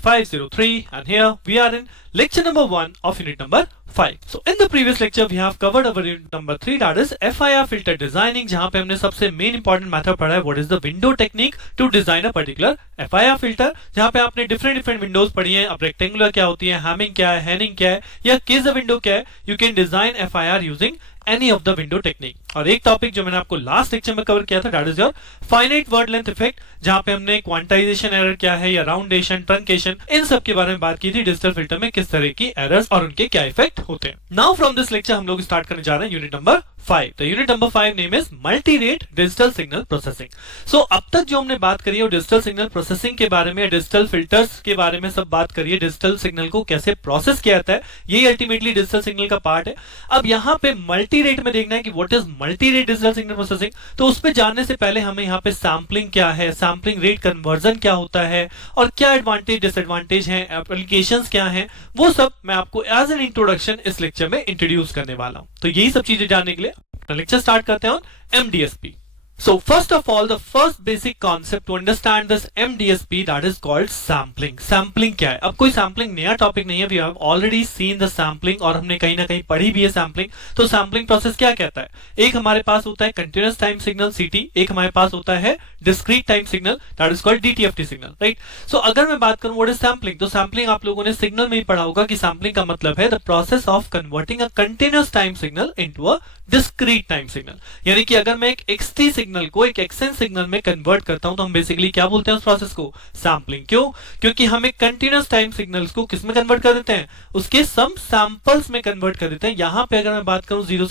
3503 and here we are in lecture number 1 of unit number 5. So in the previous lecture we have covered our unit number 3 that is FIR filter designing जहां पे हमने सबसे main important method पढ़ा है what is the window technique to design a particular FIR filter जहां पे आपने different windows पढ़ी हैं अब rectangular क्या होती है Hamming क्या है Henning क्या है या case window क्या है you can design FIR using any of the window technique और एक टॉपिक जो मैंने आपको लास्ट लेक्चर में कवर किया था that is your finite word length effect जहां पे हमने क्वांटाइजेशन एरर क्या है या राउंडेशन ट्रंकेशन इन सब के बारे में बात की थी डिजिटल फिल्टर में किस तरह की एरर्स और उनके क्या इफेक्ट होते हैं नाउ फ्रॉम दिस लेक्चर हम लोग स्टार्ट करने जा रहे हैं यूनिट नंबर 5 तो unit number 5 name is multi rate digital signal processing सो अब तक जो हमने बात करी है वो डिजिटल सिग्नल प्रोसेसिंग के बारे में डिजिटल फिल्टर्स के बारे में सब बात करी है डिजिटल सिग्नल को कैसे प्रोसेस किया जाता है यही अल्टीमेटली डिजिटल सिग्नल का पार्ट है अब यहाँ पे मल्टी रेट में देखना है कि what is multi rate digital signal processing तो उस पर जानने से पहले हमें यहाँ पे सैम्पलिंग क्या है सैम्पलिंग रेट कन्वर्जन क्या होता है और क्या एडवांटेज डिसएडवांटेज है एप्लीकेशंस क्या हैं वो सब मैं आपको एज एन इंट्रोडक्शन इस लेक्चर में इंट्रोड्यूस करने वाला हूं तो यही सब चीजें जानने के लिए लेक्चर स्टार्ट करते हैं on MDSP So first of all, the first basic concept to understand this MDSP that is called sampling. Sampling क्या है? अब कोई sampling नया टॉपिक नहीं है. We have already seen the sampling और हमने कहीं ना कहीं पढ़ी भी है sampling. तो sampling प्रोसेस क्या कहता है? एक हमारे पास होता है continuous time signal CT, एक हमारे पास होता है discrete time signal that is called DTFT signal, right? So अगर मैं बात करूं what is sampling, तो sampling आप लोगों ने सिग्नल में ही पढ़ा होगा कि sampling का मतलब है the process of converting a continuous time signal into a discrete time signal. यानी कि अगर मैं एक XT सिग्नल को एक XN सिग्नल में कन्वर्ट करता हूं तो हम बेसिकली क्या बोलते हैं उस प्रोसेस को सैम्पलिंग क्यों क्योंकि हम एक कंटीन्यूअस टाइम सिग्नल्स को किस में कन्वर्ट कर देते हैं उसके सम सैंपल्स में कन्वर्ट कर देते हैं यहां पे अगर मैं बात करूं 0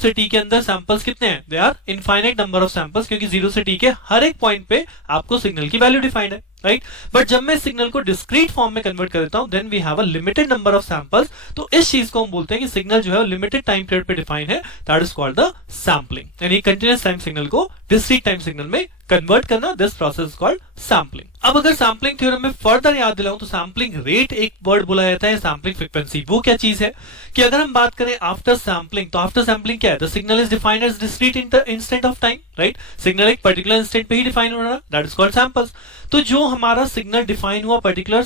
से t के अंदर सैंपल्स कितने हैं they are infinite number of samples क्योंकि 0 से t के हर एक पॉइंट पे आपको सिग्नल की वैल्यू डिफाइंड है राइट बट जब मैं सिग्नल को डिस्क्रीट फॉर्म में कन्वर्ट कर देता हूं then we have a limited number of samples तो इस चीज को हम बोलते हैं कि सिग्नल जो है वो लिमिटेड टाइम पीरियड पे डिफाइन है that is called the sampling यानी कंटीन्यूअस टाइम सिग्नल को डिस्क्रीट टाइम सिग्नल में कन्वर्ट करना दिस प्रोसेस कॉल्ड सैम्पलिंग अब अगर सैम्पलिंग थ्योरम में फर्दर याद दिलाऊं तो सैम्पलिंग रेट एक वर्ड बोला जाता है सैम्पलिंग फ्रीक्वेंसी वो क्या चीज है कि अगर हम बात करें आफ्टर सैम्पलिंग तो आफ्टर सैम्पलिंग क्या है the signal is defined as discrete instant of time right signal एक पर्टिकुलर इंस्टेंट पे ही डिफाइन हो रहा है दैट इज कॉल्ड सैंपल्स तो जो हमारा सिग्नल डिफाइन हुआ पर्टिकुलर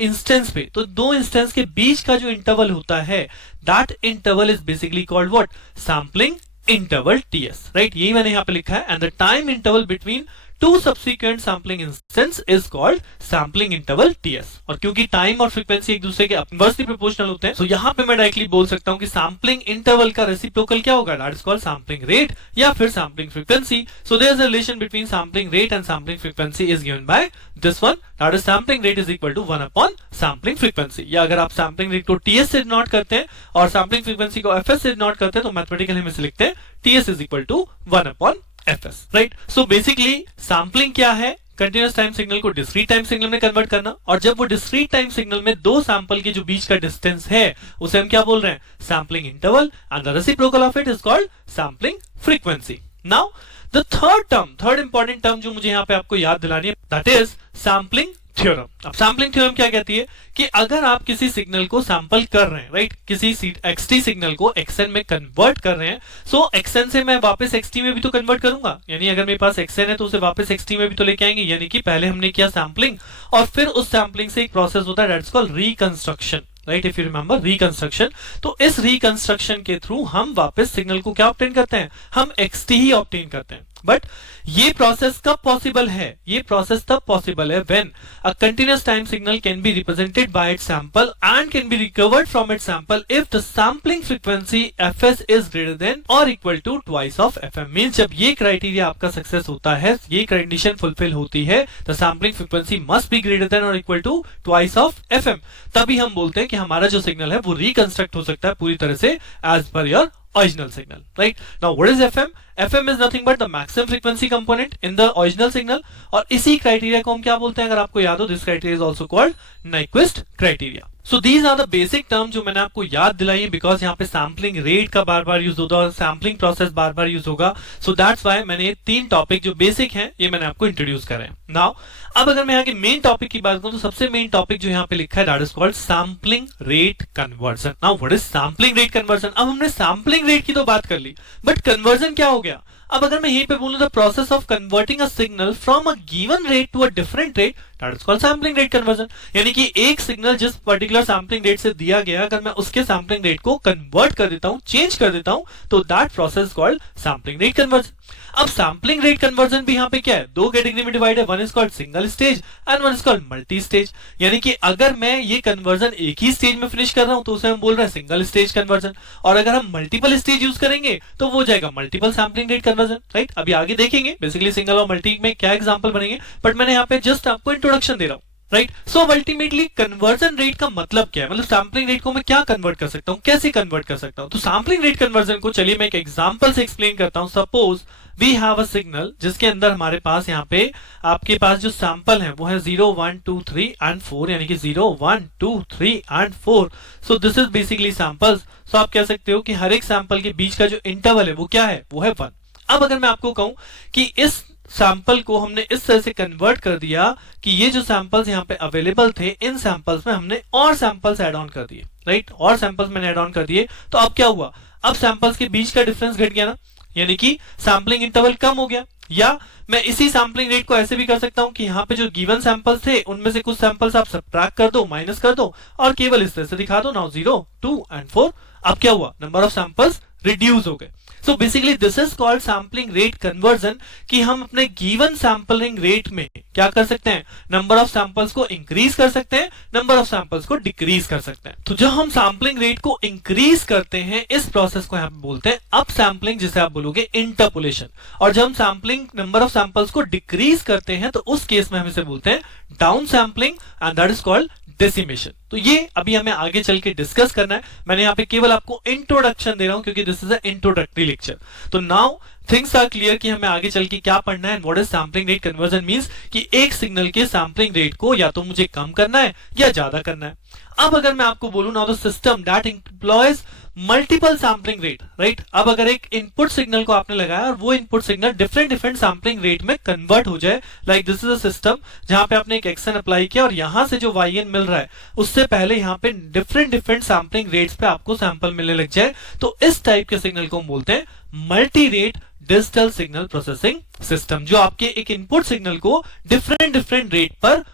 इंस्टेंस पे तो दो इंस्टेंस के बीच का जो इंटरवल होता है that interval is basically called what sampling interval TS right यही मैंने यहाँ पे लिखा है and the time interval between two subsequent sampling instance is called sampling interval TS और क्योंकि टाइम और फ्रीक्वेंसी एक दूसरे के इनवर्सली प्रोपोर्शनल होते हैं तो यहाँ पे मैं डायरेक्टली बोल सकता हूँ कि सैम्पलिंग इंटरवल का रेसिप्रोकल क्या होगा that is called sampling rate या फिर sampling frequency so there is a relation between sampling rate and sampling frequency is given by this one that is sampling rate is equal to 1 upon sampling frequency या अगर आप sampling rate को TS से denote करते हैं और sampling frequency को FS से डिनोट करते हैं तो मैथमेटिकली हम इसे लिखते हैं TS is equal to 1 upon FS right so basically sampling क्या है कंटीन्यूअस टाइम सिग्नल को डिस्क्रीट टाइम सिग्नल में कन्वर्ट करना और जब वो डिस्क्रीट टाइम सिग्नल में दो सैंपल के जो बीच का डिस्टेंस है उसे हम क्या बोल रहे हैं sampling interval and the reciprocal of it is called sampling frequency now the third important term जो मुझे यहाँ पे आपको याद दिलानी है दैट इज सैम्पलिंग थ्योरम अब सैम्पलिंग थ्योरम क्या कहती है कि अगर आप किसी सिग्नल को सैंपल कर रहे हैं राइट किसी XT सिग्नल को XN में कन्वर्ट कर रहे हैं सो XN से मैं वापस XT में भी तो कन्वर्ट करूंगा यानी अगर मेरे पास XN है तो उसे वापस XT में भी तो लेके आएंगे यानी कि पहले हमने किया सैम्पलिंग और फिर उस सैम्पलिंग से एक प्रोसेस होता है that's called reconstruction right if you remember reconstruction तो इस रिकंस्ट्रक्शन के थ्रू हम वापस सिग्नल को क्या ऑब्टेन करते हैं हम XT ही ऑब्टेन करते हैं बट ये प्रोसेस कब पॉसिबल है ये प्रोसेस तब पॉसिबल है when a continuous time signal can be represented by its sample and can be recovered from its sample if the sampling frequency FS is greater than और equal to twice of FM means जब ये criteria आपका success होता है ये condition fulfil होती है the sampling frequency must be greater than और equal to twice of FM तभी हम बोलते हैं कि हमारा जो सिग्नल है वो रिकंस्ट्रक्ट हो सकता है पूरी तरह से as per your original signal right now what is FM is nothing but the maximum frequency component in the original signal और इसी क्राइटेरिया को हम क्या बोलते हैं अगर आपको याद हो this criteria is also called Nyquist criteria so these are the basic terms जो मैंने आपको याद दिलाई है because यहाँ पे सैम्पलिंग रेट का बार बार यूज होगा और सैम्पलिंग प्रोसेस बार बार यूज होगा so that's why मैंने ये तीन टॉपिक जो बेसिक हैं ये मैंने आपको इंट्रोड्यूस करे हैं नाउ अब अगर मैं यहाँ के मेन टॉपिक की बात करूं तो सबसे मेन टॉपिक जो यहाँ पे लिखा है that is called sampling rate conversion now what is sampling rate conversion अब हमने सैम्पलिंग रेट की तो बात कर ली बट कन्वर्जन क्या हो गया अब अगर मैं यहीं पे बोलूं the process of converting a signal from a given rate to a different rate, that is called sampling rate conversion. यानी कि एक सिग्नल जिस पर्टिकुलर सैम्पलिंग रेट से दिया गया, अगर मैं उसके सैम्पलिंग रेट को कन्वर्ट कर देता हूं, चेंज कर देता हूं, तो that process called sampling rate conversion. अब सैम्पलिंग रेट कन्वर्जन भी यहाँ पे क्या है, दो कैटेगरी में डिवाइड है, one is called single stage and one is called multi stage. यानी कि अगर मैं ये कन्वर्जन एक ही स्टेज में फिनिश कर रहा हूं तो उसे हम बोल रहे हैं सिंगल स्टेज कन्वर्जन, और अगर हम मल्टीपल स्टेज यूज करेंगे तो वो जाएगा multiple sampling rate conversion, right. अभी आगे देखेंगे बेसिकली सिंगल और मल्टी में क्या एग्जांपल बनेंगे, बट मैंने यहाँ पे जस्ट आपको इंट्रोडक्शन दे रहा हूं, right. So ultimately conversion rate का मतलब क्या है, मतलब सैम्पलिंग रेट को मैं क्या कन्वर्ट कर सकता हूं, कैसे कन्वर्ट कर सकता हूं। तो सैम्पलिंग रेट कन्वर्जन को चलिए मैं एक एग्जांपल से एक्सप्लेन करता हूं। Suppose we have a signal जिसके अंदर हमारे पास यहाँ पे आपके पास जो सैंपल है वो है 0 1 2 3 एंड 4, यानी कि 0 1 2 3 and 4। So this is basically samples. So आप कह सकते हो कि हर एक सैंपल के बीच का जो इंटरवल है वो क्या है, वो है 1। अब अगर मैं आपको कहूं कि इस सैंपल को हमने इस तरह से कन्वर्ट कर दिया कि ये जो सैंपल्स यहाँ पे अवेलेबल थे, इन सैंपल्स में हमने और सैंपल्स ऐड ऑन कर दिए, राइट, और सैंपल्स मैंने ऐड ऑन कर दिए, तो अब क्या हुआ, अब सैंपल्स के बीच का डिफरेंस घट गया ना, यानी कि सैंपलिंग इंटरवल कम हो गया। या मैं इसी सैंपलिंग रेट को ऐसे भी कर सकता हूं कि यहाँ पे जो गिवन सैंपल्स थे उनमें से कुछ सैंपल्स आप सबट्रैक्ट कर दो, माइनस कर दो, और केवल इस तरह से दिखा दो, नाउ 0 2 एंड 4। अब क्या हुआ, नंबर ऑफ सैंपल्स रिड्यूस हो गए। So basically this is called sampling rate conversion, कि हम अपने गिवन सैम्पलिंग रेट में क्या कर सकते हैं, नंबर ऑफ सैंपल्स को इंक्रीज कर सकते हैं, नंबर ऑफ सैंपल्स को डिक्रीज कर सकते हैं। तो जब हम सैम्पलिंग रेट को इंक्रीज करते हैं, इस प्रोसेस को यहां पे बोलते हैं अप सैम्पलिंग, जिसे आप बोलोगे इंटरपोलेशन। और जब हम सैम्पलिंग नंबर ऑफ सैंपल्स को डिक्रीज करते हैं तो उस केस में हम इसे बोलते हैं down sampling, and that is called decimation. तो ये अभी हमें आगे चल के डिस्कस करना है। मैंने यहाँ पे केवल आपको इंट्रोडक्शन दे रहा हूं क्योंकि this is a introductory lecture. तो नाउ थिंग्स आर क्लियर कि हमें आगे चल के क्या पढ़ना है। What is sampling rate conversion means कि एक सिग्नल के सैम्पलिंग रेट को या तो मुझे कम करना है या ज्यादा करना है। अब अगर मैं आपको बोलूं now the system that employs multiple sampling rate, right. अब अगर एक इनपुट सिग्नल को आपने लगाया और वो input signal different sampling rate में कन्वर्ट हो जाए, like this is a system जहां पे आपने एक एक्शन अप्लाई किया और यहां से जो वाई एन मिल रहा है उससे पहले यहां पे डिफरेंट सैम्पलिंग रेट्स पे आपको सैंपल मिलने लग जाए, तो इस टाइप के सिग्नल को हम बोलते हैं multi rate digital signal processing system, जो आपके एक इनपुट सिग्नल को डिफरेंट रेट पर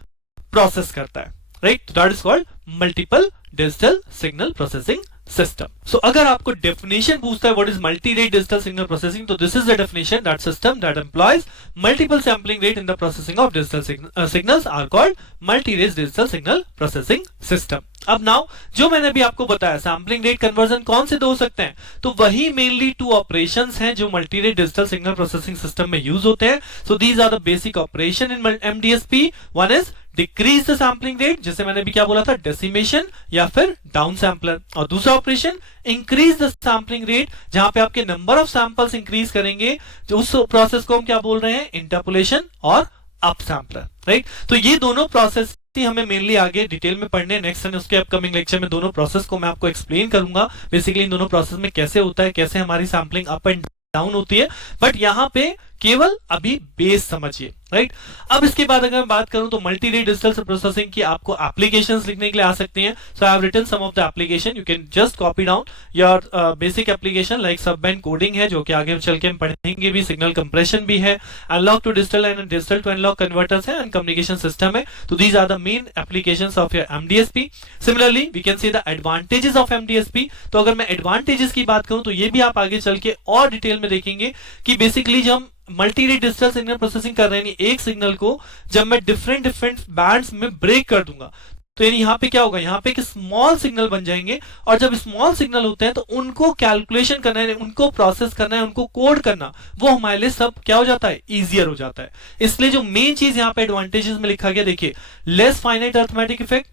प्रोसेस करता है, right. That is called multiple digital signal processing system. So अगर आपको डेफिनेशन पूछता है what is multi rate digital signal processing, तो this is the definition, that system that employs multiple sampling rate in the processing of digital signals are called multi rate digital signal processing system. अब now जो मैंने अभी आपको बताया sampling rate conversion कौन से दो हो सकते हैं, तो वही मेनली टू ऑपरेशंस हैं जो multi rate digital signal processing system में यूज होते हैं। So these are the basic operation in MDSP. One is decrease the sampling rate, जिसे मैंने भी क्या बोला था, डेसिमेशन या फिर डाउन सैम्पलर, और दूसरा operation increase the sampling rate, जहां पे आपके नंबर ऑफ सैंपल्स इंक्रीज करेंगे, जो उस प्रोसेस को हम क्या बोल रहे हैं, इंटरपोलेशन और अप सैम्पलर, राइट। तो ये दोनों प्रोसेस हमें मेनली आगे डिटेल में पढ़ने नेक्स्ट एंड उसके अपकमिंग लेक्चर में दोनों प्रोसेस को मैं आपको एक्सप्लेन करूंगा, बेसिकली इन दोनों प्रोसेस में कैसे होता है, कैसे हमारी सैम्पलिंग अप एंड डाउन होती है, बट यहां पे केवल अभी बेस समझिए, राइट। अब इसके बाद अगर मैं बात करूं तो मल्टी रेट डिजिटल प्रोसेसिंग की आपको एप्लीकेशंस लिखने के लिए आ सकती हैं। So I have written some of the application, you can just copy down your basic application like sub band coding है, जो कि आगे चल के हम पढ़ेंगे भी, सिग्नल कंप्रेशन भी है, analogue to digital and digital to analogue converters है, एंड कम्युनिकेशन सिस्टम है। तो these are the main applications of your MDSP. Similarly we can see the advantages of MDSP. तो अगर मैं एडवांटेजेस की बात करूं तो ये भी आप आगे चल के और डिटेल में देखेंगे कि बेसिकली जब हम multi rate digital signal processing कर रहे हैं, एक सिग्नल को जब मैं डिफरेंट बैंड्स में ब्रेक कर दूंगा, तो यानी यहाँ पे क्या होगा, यहाँ पे एक स्मॉल सिग्नल बन जाएंगे, और जब स्मॉल सिग्नल होते हैं तो उनको कैलकुलेशन करना है, उनको प्रोसेस करना है, उनको कोड करना, वो हमारे लिए सब क्या हो जाता है, इजियर हो जाता है। इसलिए जो मेन चीज यहाँ पे एडवांटेजेस में लिखा गया, देखिए, less finite arithmetic effect,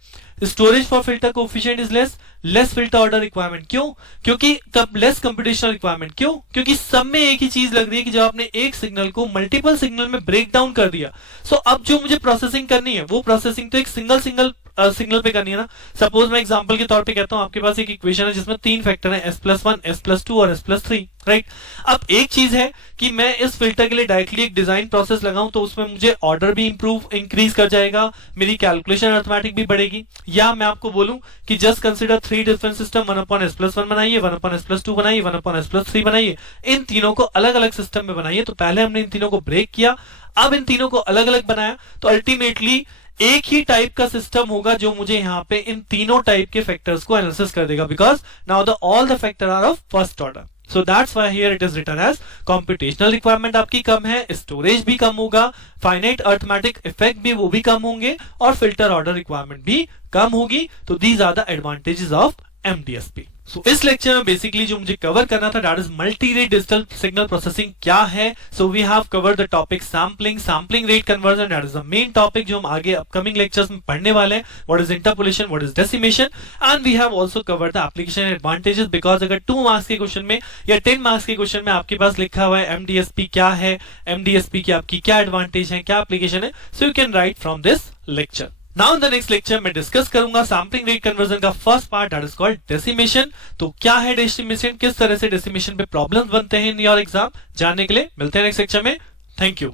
storage for filter coefficient is less filter order requirement. क्यों? क्योंकि लेस कंप्यूटेशनल रिक्वायरमेंट। क्यों? क्योंकि सब में एक ही चीज लग रही है कि जब आपने एक सिग्नल को मल्टीपल सिग्नल में ब्रेक डाउन कर दिया, सो अब जो मुझे प्रोसेसिंग करनी है वो प्रोसेसिंग तो एक सिंगल सिग्नल पे करनी है ना। सपोज मैं एग्जांपल के तौर पे कहता हूं, आपके पास एक इक्वेशन है जिसमें 3 फैक्टर है, s+1, s+2 और s+3, राइट। अब एक चीज है कि मैं इस फिल्टर के लिए डायरेक्टली एक डिजाइन प्रोसेस लगाऊं तो उसमें मुझे ऑर्डर भी इंक्रीज कर जाएगा, मेरी कैलकुलेशन अर्थमेटिक भी बढ़ेगी। या मैं आपको बोलूं कि just consider 3 different system, 1/s+1 बनाइए, 1/s+2 बनाइए, 1/s+3 बनाइए, इन तीनों को अलग अलग सिस्टम में बनाइए। तो पहले हमने इन तीनों को ब्रेक किया, अब इन तीनों को अलग अलग बनाया, तो अल्टीमेटली एक ही टाइप का सिस्टम होगा जो मुझे यहाँ पे इन तीनों टाइप के फैक्टर्स को एनालिसिस कर देगा, because now the all the factor are of first order. So that's why here it is written as computational requirement आपकी कम है, स्टोरेज भी कम होगा, फाइनाइट अर्थमेटिक इफेक्ट भी वो भी कम होंगे, और फिल्टर ऑर्डर रिक्वायरमेंट भी कम होगी। तो these are the advantages of MDSP। So इस लेक्चर में बेसिकली जो मुझे कवर करना था, that is multi rate digital signal processing क्या है। So we have covered the topic sampling rate conversion, that is the main topic जो हम आगे अपकमिंग लेक्चर्स में पढ़ने वाले हैं। What is interpolation, what is decimation, and we have also covered the application advantages, because अगर 2 marks के question में या 10 मार्क्स के क्वेश्चन में आपके पास लिखा हुआ है MDSP क्या है, MDSP की आपकी क्या एडवांटेज है, क्या एप्लीकेशन है, so you can write from this lecture. Now in the next lecture मैं डिस्कस करूंगा सैम्पलिंग रेट कन्वर्जन का first part, that is called decimation. तो क्या है डेसिमेशन, किस तरह से डेसिमेशन पे प्रॉब्लम्स बनते हैं इन योर एग्जाम, जानने के लिए मिलते हैं नेक्स्ट लेक्चर में। Thank you.